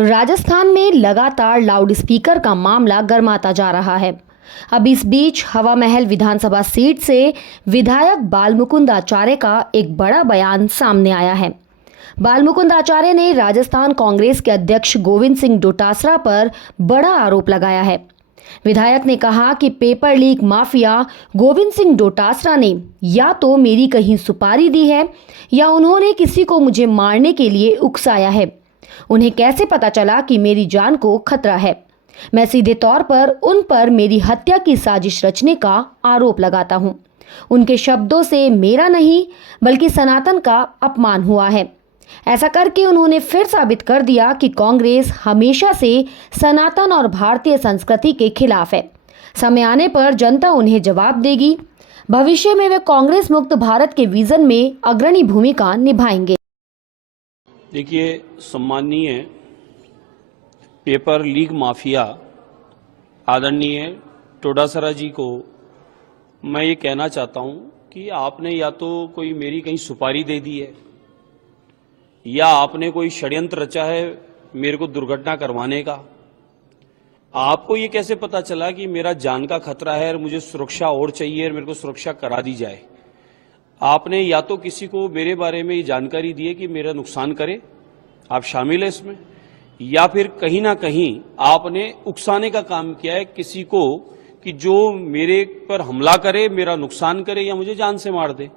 राजस्थान में लगातार लाउडस्पीकर का मामला गर्माता जा रहा है। अब इस बीच हवा महल विधानसभा सीट से विधायक बालमुकुंद आचार्य का एक बड़ा बयान सामने आया है। बालमुकुंद आचार्य ने राजस्थान कांग्रेस के अध्यक्ष गोविंद सिंह डोटासरा पर बड़ा आरोप लगाया है। विधायक ने कहा कि paper leak mafia Govind Singh Dotasra ने या तो मेरी कहीं सुपारी दी है या उन्होंने किसी को मुझे मारने के लिए उकसाया है। उन्हें कैसे पता चला कि मेरी जान को खतरा है? मैं सीधे तौर पर उन पर मेरी हत्या की साजिश रचने का आरोप लगाता हूं। उनके शब्दों से मेरा नहीं बल्कि सनातन का अपमान हुआ है। ऐसा करके उन्होंने फिर साबित कर दिया कि कांग्रेस हमेशा से सनातन और भारतीय संस्कृति के खिलाफ है। समय आने पर जनता उन्हें जवाब देगी। भविष्य में वे कांग्रेस मुक्त भारत के विजन में अग्रणी भूमिका निभाएंगे। देखिए, सम्माननीय पेपर लीक माफिया आदरणीय डोटासरा जी को मैं ये कहना चाहता हूं कि आपने या तो कोई मेरी कहीं सुपारी दे दी है या आपने कोई षड्यंत्र रचा है मेरे को दुर्घटना करवाने का। आपको ये कैसे पता चला कि मेरा जान का खतरा है और मुझे सुरक्षा और चाहिए और मेरे को सुरक्षा करा दी जाए? आपने या तो किसी को मेरे बारे में ये जानकारी दी है कि मेरा नुकसान करे, आप शामिल है इसमें, या फिर कहीं ना कहीं आपने उकसाने का काम किया है किसी को कि जो मेरे पर हमला करे, मेरा नुकसान करे या मुझे जान से मार दे।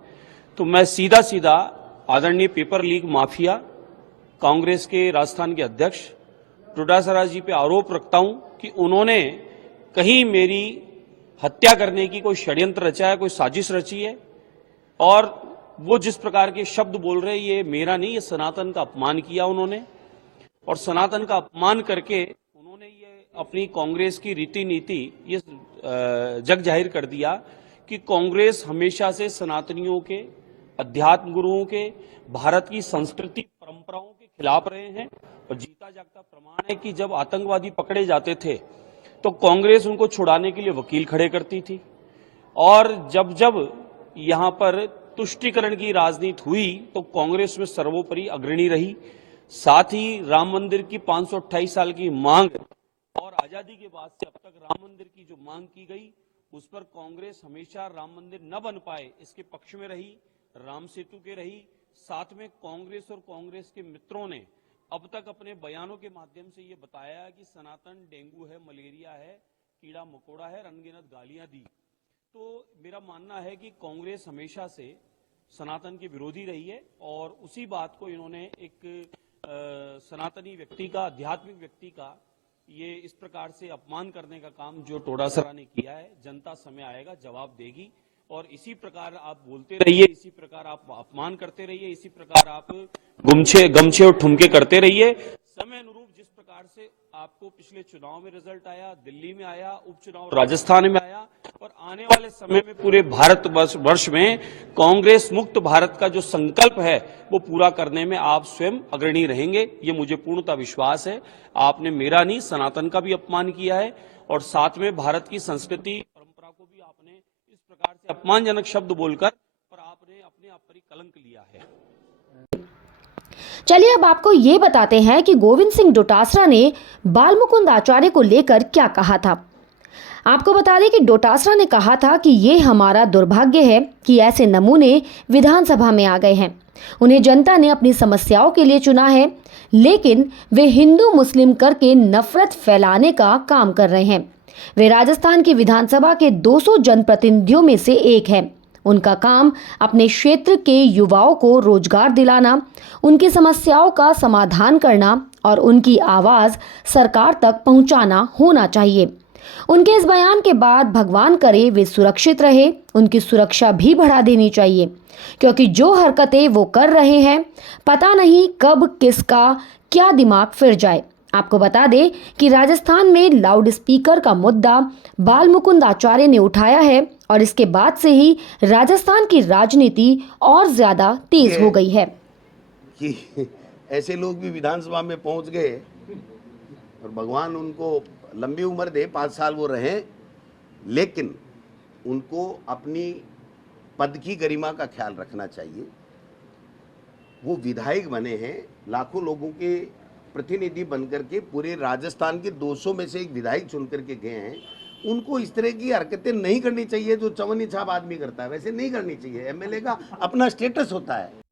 तो मैं सीधा सीधा आदरणीय पेपर लीक माफिया कांग्रेस के राजस्थान के अध्यक्ष डोटासरा जी पे आरोप रखता हूं कि उन्होंने कहीं मेरी हत्या करने की कोई षड्यंत्र रचा है, कोई साजिश रची है। और वो जिस प्रकार के शब्द बोल रहे हैं, ये मेरा नहीं, ये सनातन का अपमान किया उन्होंने। और सनातन का अपमान करके उन्होंने ये अपनी कांग्रेस की रीति नीति ये जग जाहिर कर दिया कि कांग्रेस हमेशा से सनातनियों के, अध्यात्म गुरुओं के, भारत की संस्कृति परंपराओं के खिलाफ रहे हैं। और जीता जागता प्रमाण है कि जब आतंकवादी पकड़े जाते थे तो कांग्रेस उनको छुड़ाने के लिए वकील खड़े करती थी। और जब जब यहां पर तुष्टीकरण की राजनीति हुई तो कांग्रेस में सर्वोपरि अग्रणी रही। साथ ही राम मंदिर की 528 साल की मांग और आजादी के बाद से अब तक राम मंदिर की जो मांग की गई उस पर कांग्रेस हमेशा राम मंदिर न बन पाए इसके पक्ष में रही, राम सेतु के रही। साथ में कांग्रेस और कांग्रेस के मित्रों ने अब तक अपने बयानों के माध्यम से ये बताया कि सनातन डेंगू है, मलेरिया है, कीड़ा मकोड़ा है, अनगिनत गालियां दी। तो मेरा मानना है कि कांग्रेस हमेशा से सनातन की विरोधी रही है और उसी बात को इन्होंने एक सनातनी व्यक्ति का, आध्यात्मिक व्यक्ति का ये इस प्रकार से अपमान करने का काम जो डोटासरा ने किया है, जनता समय आएगा जवाब देगी। और इसी प्रकार आप बोलते रहिए, इसी प्रकार आप अपमान करते रहिए, इसी प्रकार आप गमछे और ठुमके करते रहिए। समय अनुरूप जिस प्रकार से आपको पिछले चुनाव में रिजल्ट आया, दिल्ली में आया, उपचुनाव राजस्थान में आया, और आने वाले समय में पूरे भारत वर्ष में कांग्रेस मुक्त भारत का जो संकल्प है वो पूरा करने में आप स्वयं अग्रणी रहेंगे, ये मुझे पूर्णतः विश्वास है। आपने मेरा नहीं, सनातन का भी अपमान किया है और साथ में भारत की संस्कृति परंपरा को भी आपने इस प्रकार से अपमानजनक शब्द बोलकर और आपने अपने आप पर ही कलंक लिया है। चलिए अब आपको ये बताते हैं कि गोविंद सिंह डोटासरा ने बालमुकुंद आचार्य को लेकर क्या कहा था। आपको बता दें कि डोटासरा ने कहा था कि ये हमारा दुर्भाग्य है कि ऐसे नमूने विधानसभा में आ गए हैं। उन्हें जनता ने अपनी समस्याओं के लिए चुना है, लेकिन वे हिंदू मुस्लिम करके नफरत फैलाने का काम कर रहे हैं। वे राजस्थान की विधानसभा के 200 जनप्रतिनिधियों में से एक है। उनका काम अपने क्षेत्र के युवाओं को रोजगार दिलाना, उनकी समस्याओं का समाधान करना और उनकी आवाज सरकार तक पहुंचाना होना चाहिए। उनके इस बयान के बाद भगवान करे वे सुरक्षित रहे, उनकी सुरक्षा भी बढ़ा देनी चाहिए, क्योंकि जो हरकतें वो कर रहे हैं पता नहीं कब किसका क्या दिमाग फिर जाए। आपको बता दें कि राजस्थान में लाउड स्पीकर का मुद्दा बालमुकुंद आचार्य ने उठाया है और इसके बाद से ही राजस्थान की राजनीति और ज्यादा तेज हो गई है कि ऐसे लोग भी विधानसभा में पहुंच गए और भगवान उनको लंबी उम्र दे, 5 साल वो रहें, लेकिन उनको अपनी पद की गरिमा का ख्याल रखना चाहिए। वो विधायक बने हैं, लाखों लोगों के प्रतिनिधि बनकर के पूरे राजस्थान के 200 में से एक विधायक चुन करके गए हैं, उनको इस तरह की हरकतें नहीं करनी चाहिए जो चवन्नी छाप आदमी करता है, वैसे नहीं करनी चाहिए। एमएलए का अपना स्टेटस होता है।